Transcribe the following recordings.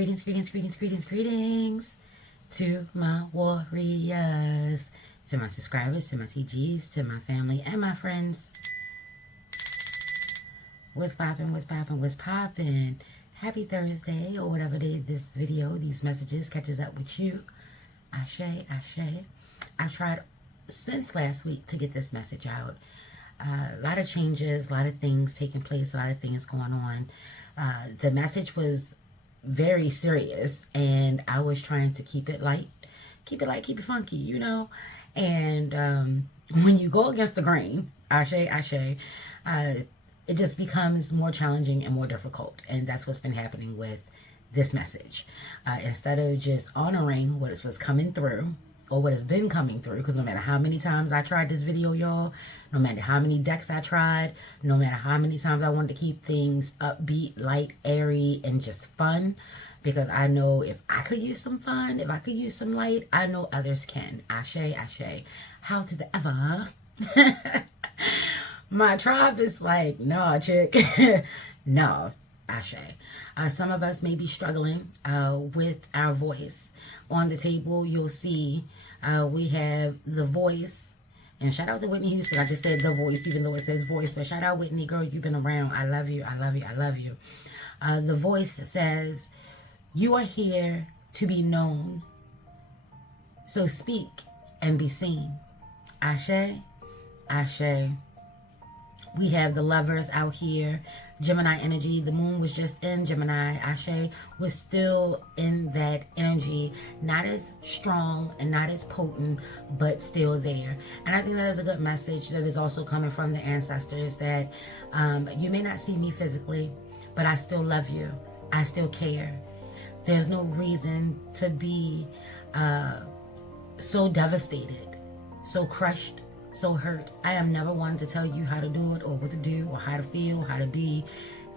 Greetings to my warriors, to my subscribers, to my CGs, to my family and my friends. What's poppin'? Happy Thursday, or whatever day this video, these messages catches up with you. Ashe. I've tried since last week to get this message out. A lot of changes, a lot of things taking place, a lot of things going on. The message was very serious, and I was trying to keep it light, keep it funky, you know. And when you go against the grain, ashe, it just becomes more challenging and more difficult. And that's what's been happening with this message. Instead of just honoring what was coming through, or what has been coming through, because no matter how many times I tried this video, y'all, no matter how many decks I tried, no matter how many times I wanted to keep things upbeat, light, airy, and just fun, because I know if I could use some fun, if I could use some light, I know others can. Ashe. How to the ever? My tribe is like, no, chick. No. Ashe. Some of us may be struggling with our voice. On the table, you'll see we have the voice. And shout out to Whitney Houston. I just said the voice, even though it says voice. But shout out Whitney, girl, you've been around. I love you. The voice says, you are here to be known. So speak and be seen. Ashe. We have the lovers out here. Gemini energy. The moon was just in Gemini. Ashe was still in that energy. Not as strong and not as potent, but still there. And I think that is a good message that is also coming from the ancestors, that you may not see me physically, but I still love you. I still care. There's no reason to be so devastated, so crushed, so hurt. I am never one to tell you how to do it, or what to do, or how to feel, how to be.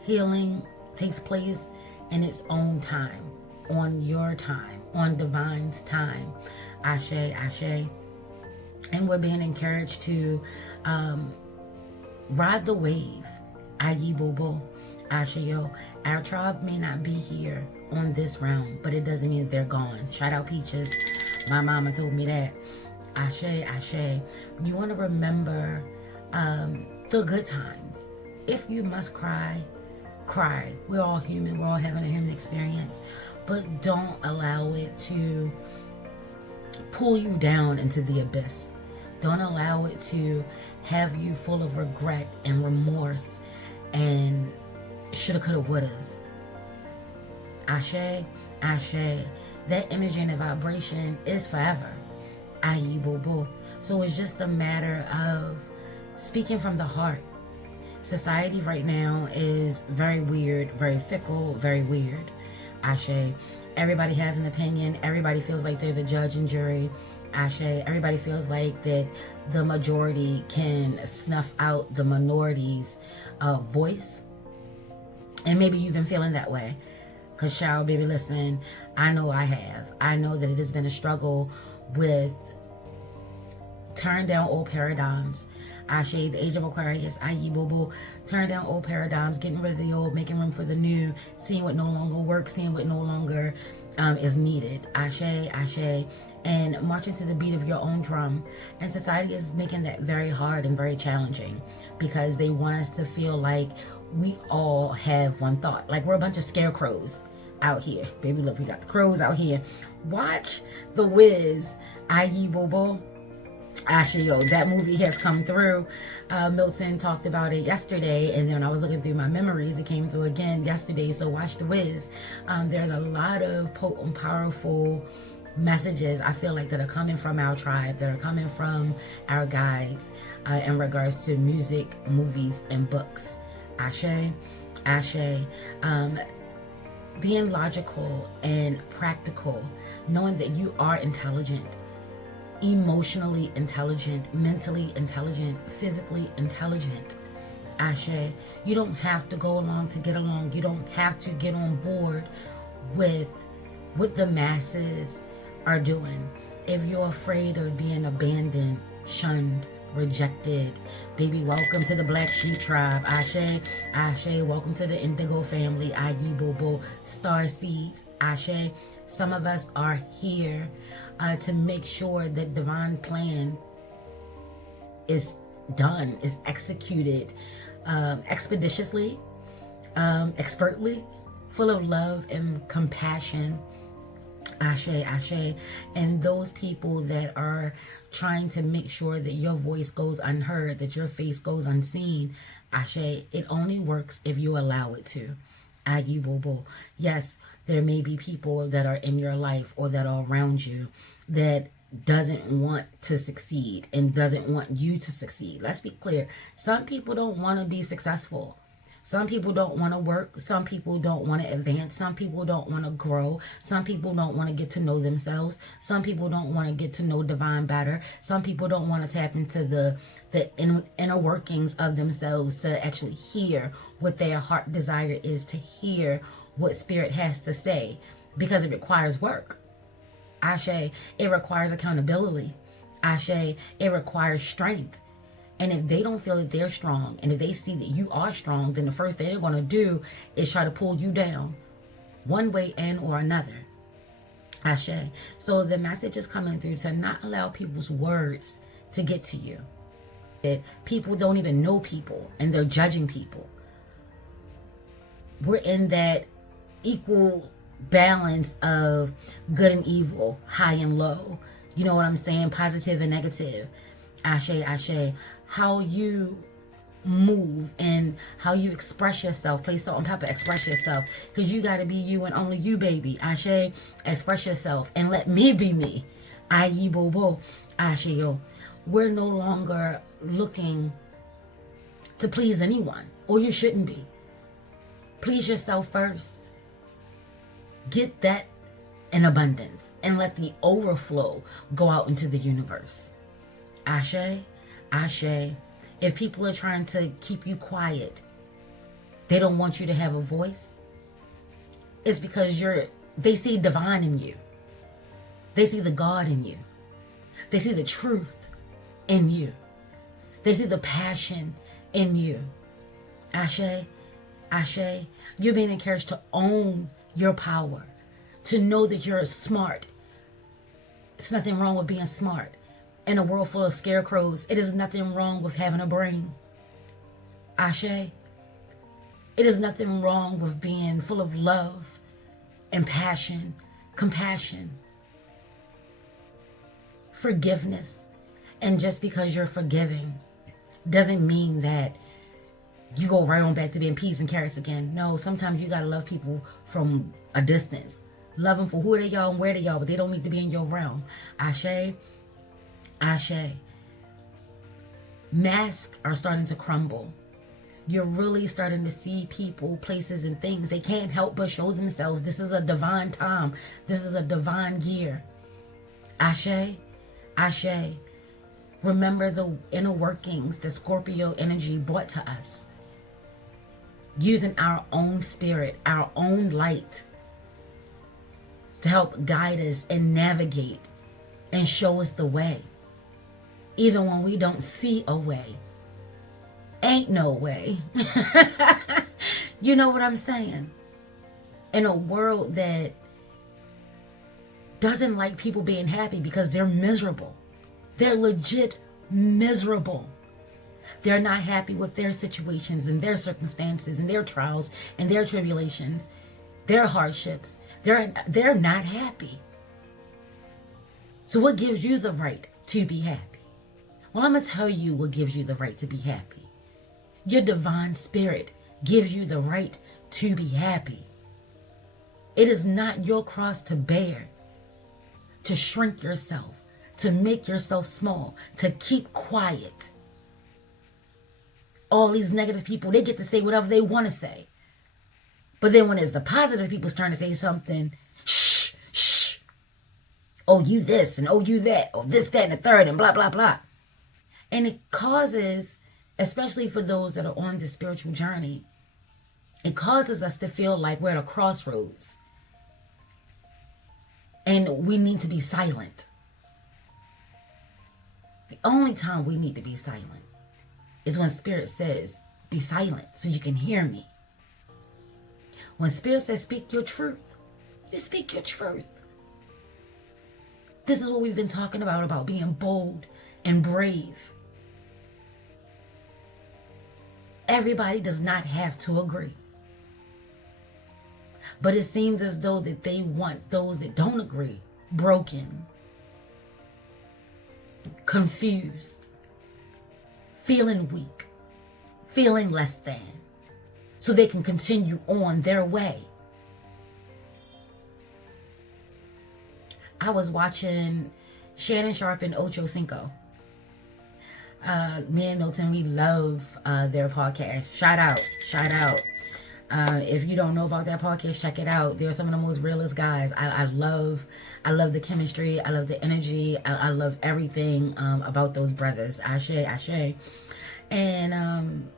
Healing takes place in its own time, on your time, on divine's time. Ashe. And we're being encouraged to ride the wave. Ayi bobo. Ashe yo. Our tribe may not be here on this round, but it doesn't mean they're gone. Shout out Peaches. My mama told me that. Ashe. You want to remember the good times. If you must cry. We're all human. We're all having a human experience. But don't allow it to pull you down into the abyss. Don't allow it to have you full of regret and remorse and shoulda, coulda, wouldas. Ashe. That energy and that vibration is forever. Ayi bobo. So it's just a matter of speaking from the heart. Society right now is very weird, very fickle, very weird. Ashe. Everybody has an opinion. Everybody feels like they're the judge and jury. Ashe. Everybody feels like that the majority can snuff out the minority's voice. And maybe you've been feeling that way. Because, child, baby, listen, I know I have. I know that it has been a struggle with turn down old paradigms. Ashe, the age of Aquarius, Ayi Bobo, turn down old paradigms, getting rid of the old, making room for the new, seeing what no longer works, seeing what no longer is needed. Ashe, and marching to the beat of your own drum. And society is making that very hard and very challenging, because they want us to feel like we all have one thought. Like we're a bunch of scarecrows out here. Baby, look, we got the crows out here. Watch The Wiz, Ayi Bobo. Ashe, yo, that movie has come through. Milton talked about it yesterday, and then when I was looking through my memories, it came through again yesterday. So watch The Wiz. There's a lot of potent, powerful messages, I feel like, that are coming from our tribe, that are coming from our guides in regards to music, movies, and books. Ashe. Being logical and practical, knowing that you are intelligent, emotionally intelligent, mentally intelligent, physically intelligent. Ashe. You don't have to go along to get along. You don't have to get on board with what the masses are doing. If you're afraid of being abandoned, shunned, rejected. Baby, welcome to the Black Sheep Tribe. Ashe, Ashe, welcome to the Indigo family. Ayi Bobo, Star Seeds. Ashe. Some of us are here to make sure that divine plan is done, is executed expeditiously, expertly, full of love and compassion. Ashe, Ashe. And those people that are trying to make sure that your voice goes unheard, that your face goes unseen, Ashe, it only works if you allow it to. Ayi Bobo. Yes, there may be people that are in your life or that are around you that doesn't want to succeed and doesn't want you to succeed. Let's be clear. Some people don't want to be successful. Some people don't want to work. Some people don't want to advance. Some people don't want to grow. Some people don't want to get to know themselves. Some people don't want to get to know divine better. Some people don't want to tap into the inner workings of themselves to actually hear what their heart desire is, to hear what spirit has to say, because it requires work. Ashe, it requires accountability. Ashe, it requires strength. And if they don't feel that they're strong, and if they see that you are strong, then the first thing they're going to do is try to pull you down one way and or another. Ashe. So the message is coming through to not allow people's words to get to you. That people don't even know people and they're judging people. We're in that equal balance of good and evil, high and low. You know what I'm saying? Positive and negative. Ashe, Ashe. How you move and how you express yourself. Place salt and pepper, express yourself. Because you got to be you and only you, baby. Ashe, express yourself and let me be me. Ayi Bobo, Ashe, yo. We're no longer looking to please anyone, or you shouldn't be. Please yourself first. Get that in abundance and let the overflow go out into the universe. Ashe, Ashe. If people are trying to keep you quiet, they don't want you to have a voice, it's because they see divine in you. They see the God in you. They see the truth in you. They see the passion in you. Ashe, Ashe. You're being encouraged to own your power, to know that you're smart. It's nothing wrong with being smart. In a world full of scarecrows, it is nothing wrong with having a brain. Ashe. It is nothing wrong with being full of love and passion, compassion, forgiveness. And just because you're forgiving doesn't mean that you go right on back to being peas and carrots again. No, sometimes you gotta love people from a distance. Love them for who they are and where they are, but they don't need to be in your realm. Ashe. Ashe. Masks are starting to crumble. You're really starting to see people, places, and things. They can't help but show themselves. This is a divine time. This is a divine year. Ashe. Ashe. Remember the inner workings that Scorpio energy brought to us. Using our own spirit, our own light to help guide us and navigate and show us the way. Even when we don't see a way. Ain't no way. You know what I'm saying? In a world that doesn't like people being happy because they're miserable. They're legit miserable. They're not happy with their situations and their circumstances and their trials and their tribulations, their hardships. They're not happy. So what gives you the right to be happy? Well, I'm going to tell you what gives you the right to be happy. Your divine spirit gives you the right to be happy. It is not your cross to bear, to shrink yourself, to make yourself small, to keep quiet. All these negative people, they get to say whatever they want to say. But then when it's the positive people's turn to say something, shh, shh. Oh, you this and oh, you that. Or this, that, and the third and blah, blah, blah. And it causes, especially for those that are on the spiritual journey, it causes us to feel like we're at a crossroads. And we need to be silent. The only time we need to be silent is when Spirit says, be silent so you can hear me. When Spirit says, speak your truth, you speak your truth. This is what we've been talking about being bold and brave. Everybody does not have to agree. But it seems as though that they want those that don't agree broken, confused, feeling weak, feeling less than, so they can continue on their way. I was watching Shannon Sharp and Ocho Cinco. Me and Milton, we love their podcast. Shout out. If you don't know about that podcast, check it out. They're some of the most realest guys. I love the chemistry. I love the energy. I love everything about those brothers. Ashe. And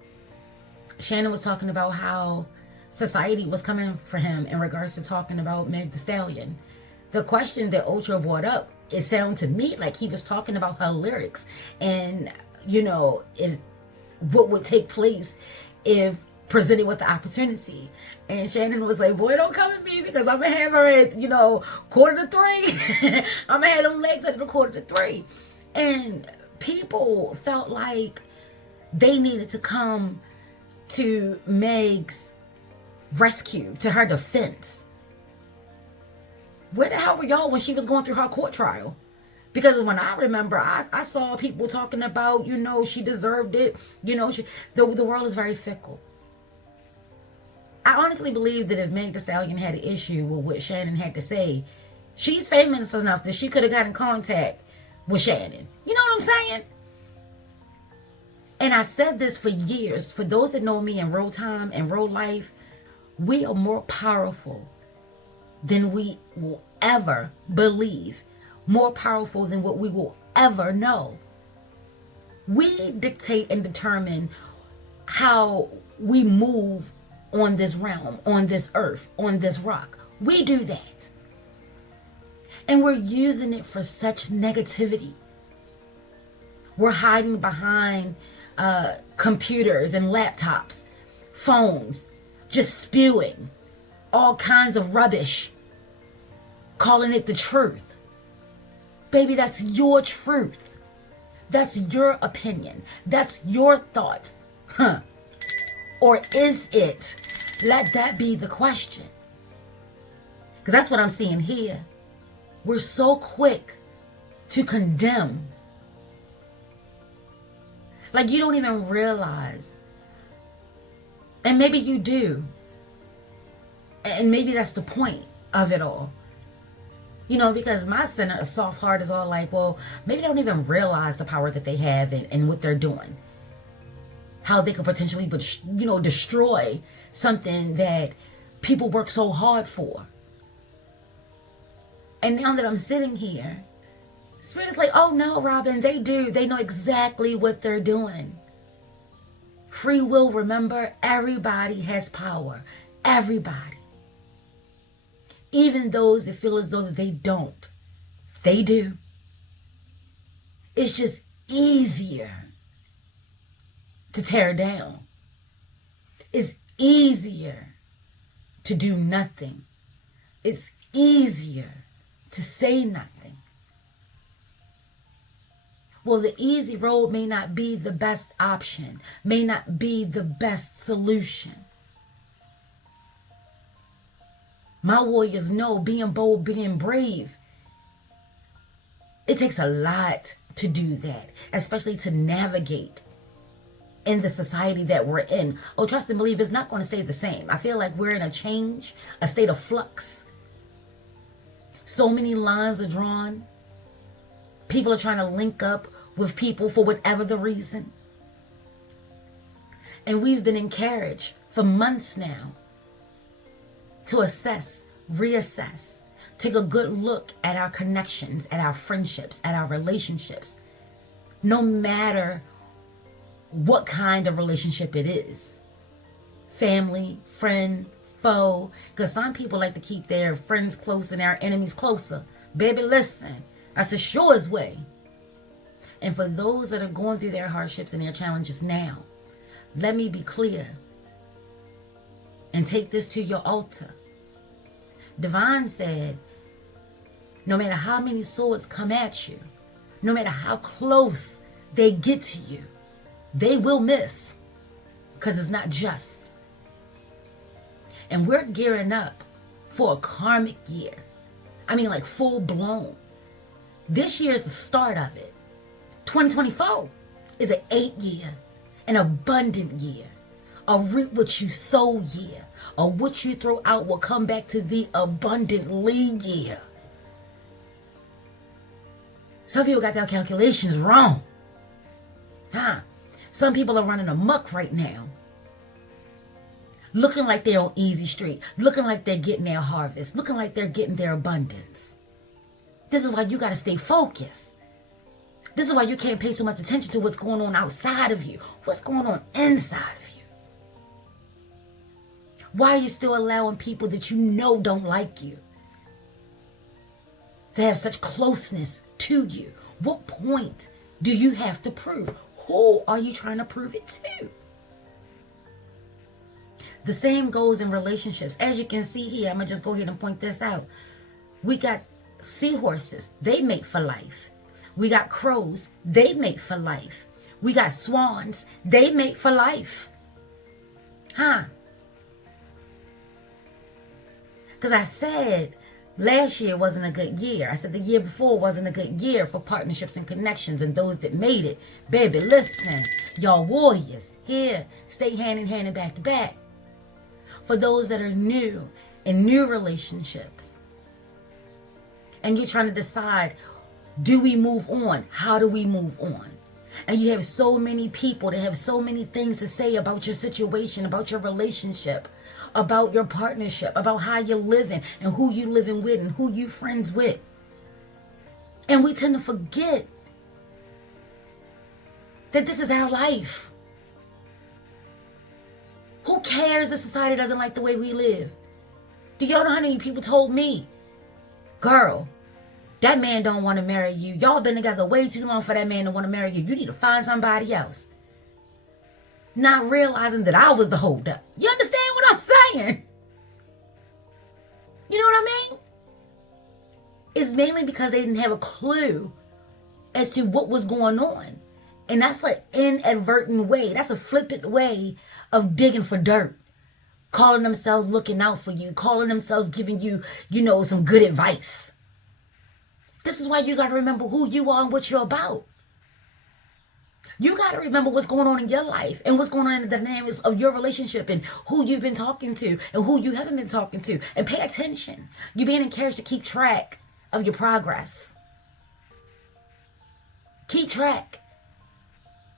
Shannon was talking about how society was coming for him in regards to talking about Meg Thee Stallion. The question that Ocho brought up, it sounded to me like he was talking about her lyrics and, if what would take place if presented with the opportunity. And Shannon was like, boy, don't come at me because I'm going to have her at, 2:45. I'm going to have them legs at 2:45. And people felt like they needed to come to Meg's rescue, to her defense. Where the hell were y'all when she was going through her court trial? Because when I remember, I saw people talking about, she deserved it. The world is very fickle. I honestly believe that if Meg Thee Stallion had an issue with what Shannon had to say, she's famous enough that she could have got in contact with Shannon. You know what I'm saying? And I said this for years. For those that know me in real time, in real life, we are more powerful than we will ever believe. More powerful than what we will ever know. We dictate and determine how we move on this realm, on this earth, on this rock. We do that. And we're using it for such negativity. We're hiding behind computers and laptops, phones, just spewing all kinds of rubbish, calling it the truth. Baby, that's your truth. That's your opinion. That's your thought. Or is it? Let that be the question. Because that's what I'm seeing here. We're so quick to condemn. Like you don't even realize. And maybe you do. And maybe that's the point of it all. Because my center, soft heart, is all like, well, maybe they don't even realize the power that they have and what they're doing. How they could potentially, destroy something that people work so hard for. And now that I'm sitting here, Spirit is like, oh no, Robin, they do. They know exactly what they're doing. Free will, remember, everybody has power. Everybody. Even those that feel as though that they don't. They do. It's just easier to tear down. It's easier to do nothing. It's easier to say nothing. Well, the easy road may not be the best option, may not be the best solution. My warriors know being bold, being brave. It takes a lot to do that, especially to navigate in the society that we're in. Oh, trust and believe, it's not going to stay the same. I feel like we're in a change, a state of flux. So many lines are drawn. People are trying to link up with people for whatever the reason. And we've been encouraged for months now to assess, reassess, take a good look at our connections, at our friendships, at our relationships, no matter what kind of relationship it is. Family, friend, foe, because some people like to keep their friends close and their enemies closer. Baby, listen, that's the surest way. And for those that are going through their hardships and their challenges now, let me be clear and take this to your altar. Divine said, no matter how many swords come at you, no matter how close they get to you, they will miss, because it's not just. And we're gearing up for a karmic year. I mean, like full blown. This year is the start of it. 2024 is an 8-year, an abundant year, a reap what you sow year, or what you throw out will come back to thee abundantly year. Some people got their calculations wrong. Some people are running amok right now, looking like they're on easy street, looking like they're getting their harvest, looking like they're getting their abundance. This is why you got to stay focused. This is why you can't pay so much attention to what's going on outside of you, what's going on inside of you. Why are you still allowing people that you know don't like you to have such closeness to you? What point do you have to prove? Who are you trying to prove it to? The same goes in relationships. As you can see here, I'm going to just go ahead and point this out. We got seahorses. They mate for life. We got crows. They mate for life. We got swans. They mate for life. Because I said last year wasn't a good year. I said the year before wasn't a good year for partnerships and connections and those that made it. Baby, listen, y'all warriors, here, stay hand in hand and back to back. For those that are new in new relationships, and you're trying to decide, do we move on? How do we move on? And you have so many people that have so many things to say about your situation, about your relationship, about your partnership, about how you're living and who you living with and who you friends with. And we tend to forget that this is our life. Who cares if society doesn't like the way we live? Do y'all know how many people told me, girl, that man don't want to marry you. Y'all been together way too long for that man to want to marry you. You need to find somebody else. Not realizing that I was the holdup. You understand what I'm saying? You know what I mean? It's mainly because they didn't have a clue as to what was going on. And that's an inadvertent way. That's a flippant way of digging for dirt. Calling themselves looking out for you. Calling themselves giving you, some good advice. This is why you got to remember who you are and what you're about. You got to remember what's going on in your life and what's going on in the dynamics of your relationship and who you've been talking to and who you haven't been talking to. And pay attention. You're being encouraged to keep track of your progress. Keep track.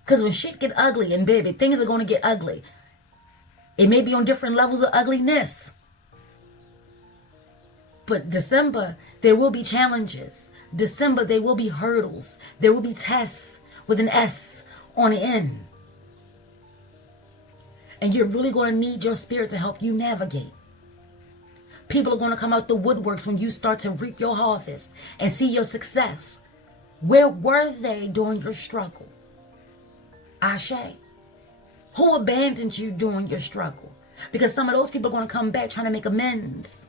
Because when shit get ugly, and baby, things are going to get ugly. It may be on different levels of ugliness. But December, there will be challenges. December, there will be hurdles. There will be tests with an S on the end. And you're really going to need your spirit to help you navigate. People are going to come out the woodworks when you start to reap your harvest and see your success. Where were they during your struggle? Ashe. Who abandoned you during your struggle? Because some of those people are going to come back trying to make amends.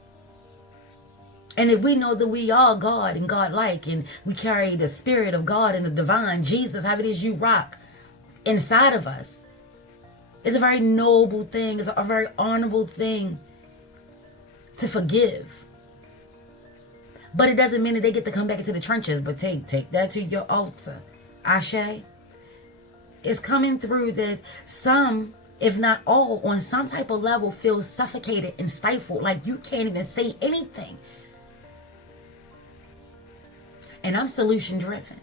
And if we know that we are God and God-like, and we carry the spirit of God and the divine, Jesus, how it is you rock inside of us, it's a very noble thing. It's a very honorable thing to forgive. But it doesn't mean that they get to come back into the trenches. But take that to your altar. Ashe. It's coming through that some, if not all, on some type of level feel suffocated and stifled. Like you can't even say anything. And I'm solution driven.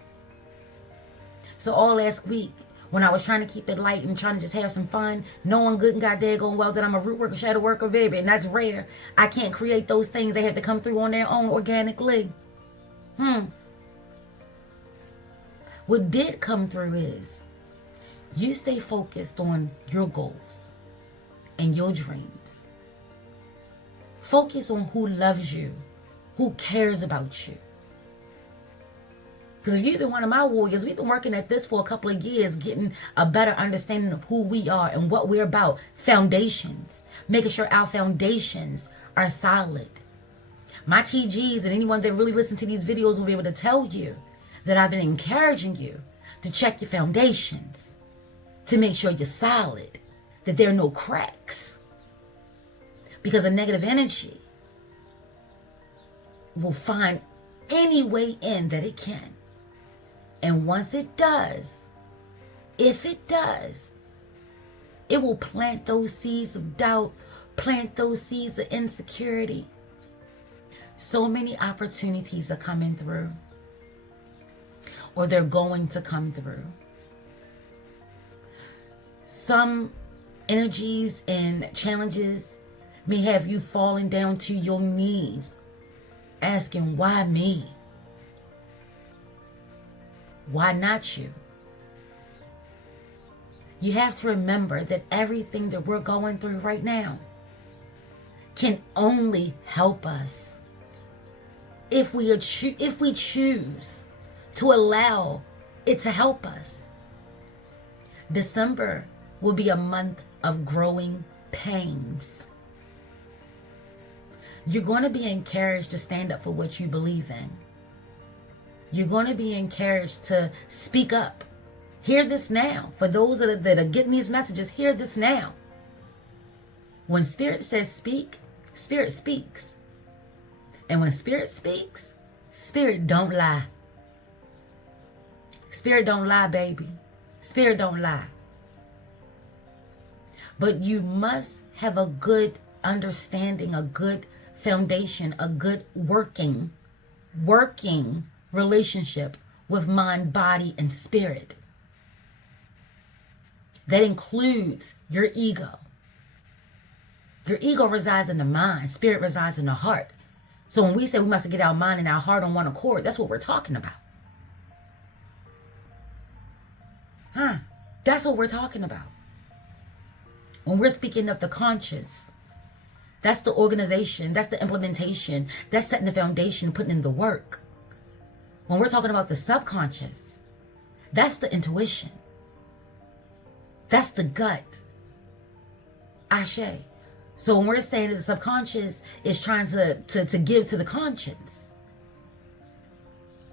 So all last week, when I was trying to keep it light and trying to just have some fun, knowing good and god daggone well that I'm a root worker, shadow worker, baby, and that's rare. I can't create those things. They have to come through on their own organically. What did come through is you stay focused on your goals and your dreams. Focus on who loves you, who cares about you. Because if you've been one of my warriors, we've been working at this for a couple of years, getting a better understanding of who we are and what we're about. Foundations. Making sure our foundations are solid. My TGs and anyone that really listens to these videos will be able to tell you that I've been encouraging you to check your foundations, to make sure you're solid, that there are no cracks. Because a negative energy will find any way in that it can. And once it does, if it does, it will plant those seeds of doubt, plant those seeds of insecurity. So many opportunities are coming through, or they're going to come through. Some energies and challenges may have you falling down to your knees, asking, why me? Why not you? You have to remember that everything that we're going through right now can only help us if we choose to allow it to help us. December will be a month of growing pains. You're going to be encouraged to stand up for what you believe in. You're going to be encouraged to speak up. Hear this now. For those that are getting these messages, hear this now. When Spirit says speak, Spirit speaks. And when Spirit speaks, Spirit don't lie. Spirit don't lie, baby. Spirit don't lie. But you must have a good understanding, a good foundation, a good working relationship with mind, body, and spirit. That includes your ego. Your ego resides in the mind. Spirit resides in the heart. So when we say we must get our mind and our heart on one accord, that's what we're talking about. That's what we're talking about. When we're speaking of the conscious, that's the organization, that's the implementation, that's setting the foundation, putting in the work. When we're talking about the subconscious, that's the intuition. That's the gut. Ashe. So when we're saying that the subconscious is trying to give to the conscience,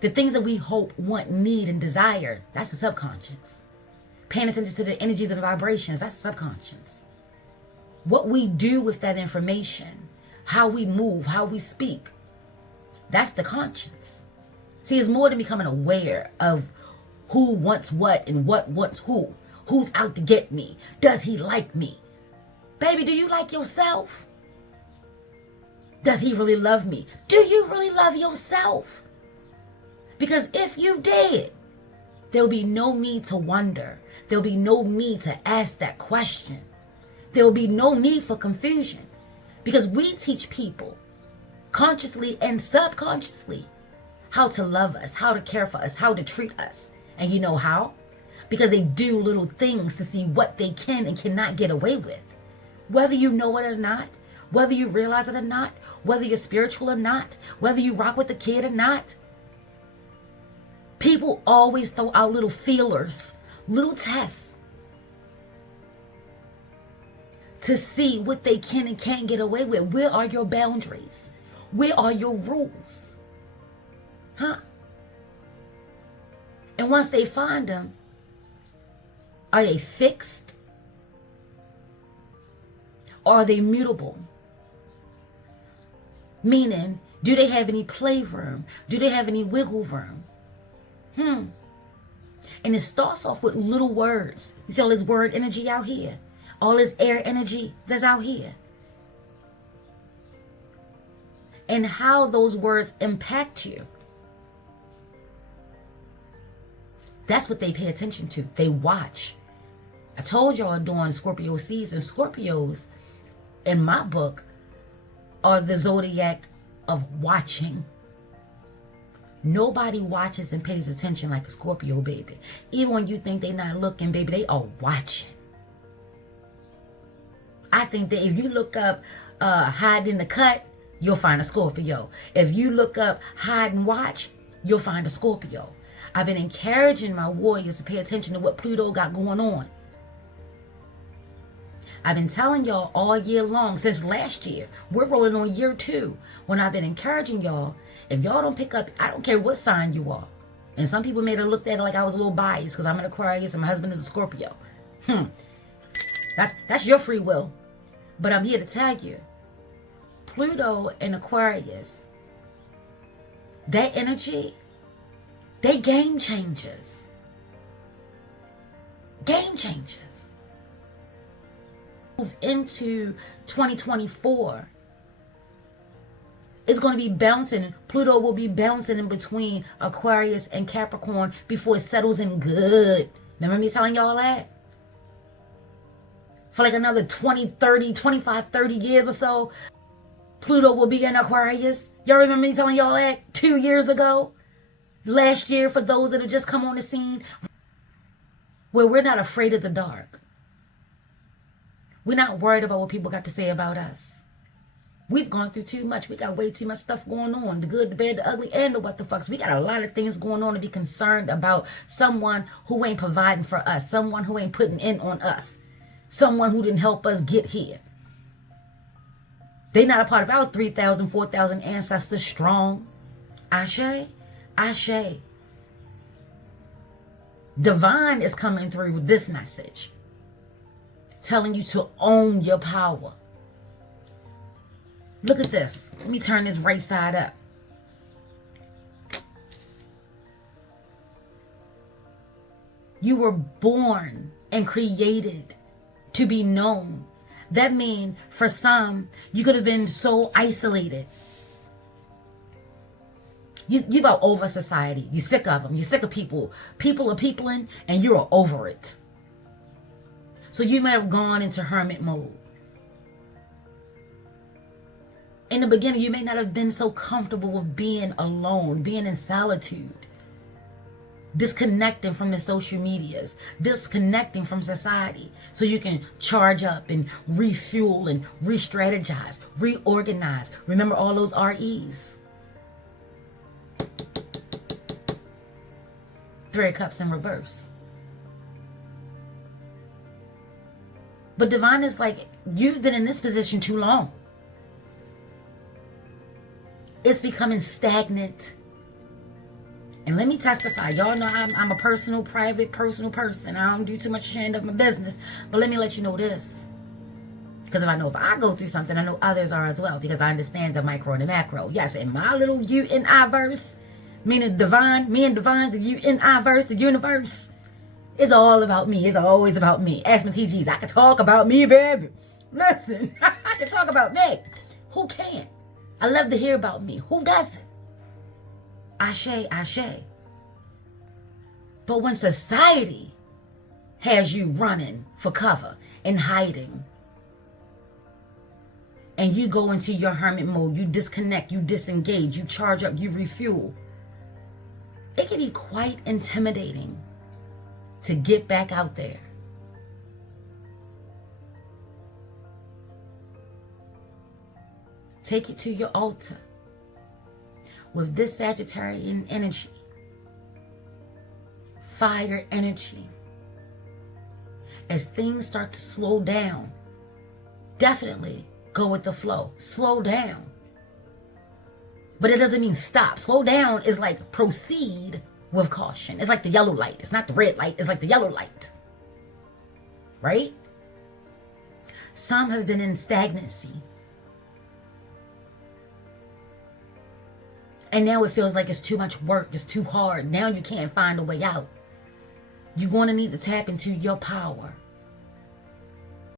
the things that we hope, want, need, and desire, that's the subconscious. Paying attention to the energies and the vibrations, that's the subconscious. What we do with that information, how we move, how we speak, that's the conscience. See, it's more than becoming aware of who wants what and what wants who. Who's out to get me? Does he like me? Baby, do you like yourself? Does he really love me? Do you really love yourself? Because if you did, there'll be no need to wonder. There'll be no need to ask that question. There'll be no need for confusion. Because we teach people, consciously and subconsciously, how to love us, how to care for us, how to treat us. And you know how? Because they do little things to see what they can and cannot get away with. Whether you know it or not, whether you realize it or not, whether you're spiritual or not, whether you rock with the kid or not. People always throw out little feelers, little tests to see what they can and can't get away with. Where are your boundaries? Where are your rules? And once they find them, are they fixed? Or are they mutable? Meaning, do they have any playroom? Do they have any wiggle room? And it starts off with little words. You see all this word energy out here? All this air energy that's out here. And how those words impact you. That's what they pay attention to. They watch. I told y'all during Scorpio season, Scorpios, in my book, are the zodiac of watching. Nobody watches and pays attention like a Scorpio, baby. Even when you think they're not looking, baby, they are watching. I think that if you look up hide in the cut, you'll find a Scorpio. If you look up hide and watch, you'll find a Scorpio. I've been encouraging my warriors to pay attention to what Pluto got going on. I've been telling y'all all year long, since last year. We're rolling on year 2. When I've been encouraging y'all, if y'all don't pick up, I don't care what sign you are. And some people made it look at it like I was a little biased because I'm an Aquarius and my husband is a Scorpio. That's your free will. But I'm here to tell you, Pluto and Aquarius, that energy, they game changers. Game changers. Move into 2024. It's going to be bouncing. Pluto will be bouncing in between Aquarius and Capricorn before it settles in good. Remember me telling y'all that? For like another 20, 30, 25, 30 years or so, Pluto will be in Aquarius. Y'all remember me telling y'all that 2 years ago? Last year, for those that have just come on the scene, where we're not afraid of the dark. We're not worried about what people got to say about us. We've gone through too much. We got way too much stuff going on. The good, the bad, the ugly, and the what the fucks. We got a lot of things going on to be concerned about. Someone who ain't providing for us. Someone who ain't putting in on us. Someone who didn't help us get here. They not a part of our 3,000, 4,000 ancestors strong. Ashe, Ashe. Divine is coming through with this message. Telling you to own your power. Look at this. Let me turn this right side up. You were born and created to be known. That means for some, you could have been so isolated. You about over society. You're sick of them. You're sick of people. People are peopling and you're over it. So you might have gone into hermit mode. In the beginning, you may not have been so comfortable with being alone, being in solitude, disconnecting from the social medias, disconnecting from society, so you can charge up and refuel and re-strategize, reorganize. Remember all those REs. 3 of Cups in reverse. But Divine is like, you've been in this position too long. It's becoming stagnant. And let me testify. Y'all know I'm a personal person. I don't do too much sharing of my business. But let me let you know this. Because if I go through something, I know others are as well. Because I understand the micro and the macro. Yes, in my little you and I verse, meaning divine, me and divine, the you and I verse, the universe, it's all about me. It's always about me. Ask my TGs. I can talk about me, baby. Listen, I can talk about me. Who can't? I love to hear about me. Who doesn't? Ashe, Ashe. But when society has you running for cover and hiding, and you go into your hermit mode, you disconnect, you disengage, you charge up, you refuel, it can be quite intimidating to get back out there. Take it to your altar with this Sagittarian energy, fire energy. As things start to slow down, definitely go with the flow. Slow down. But it doesn't mean stop. Slow down is like proceed with caution. It's like the yellow light. It's not the red light. It's like the yellow light. Right? Some have been in stagnancy. And now it feels like it's too much work. It's too hard. Now you can't find a way out. You're going to need to tap into your power.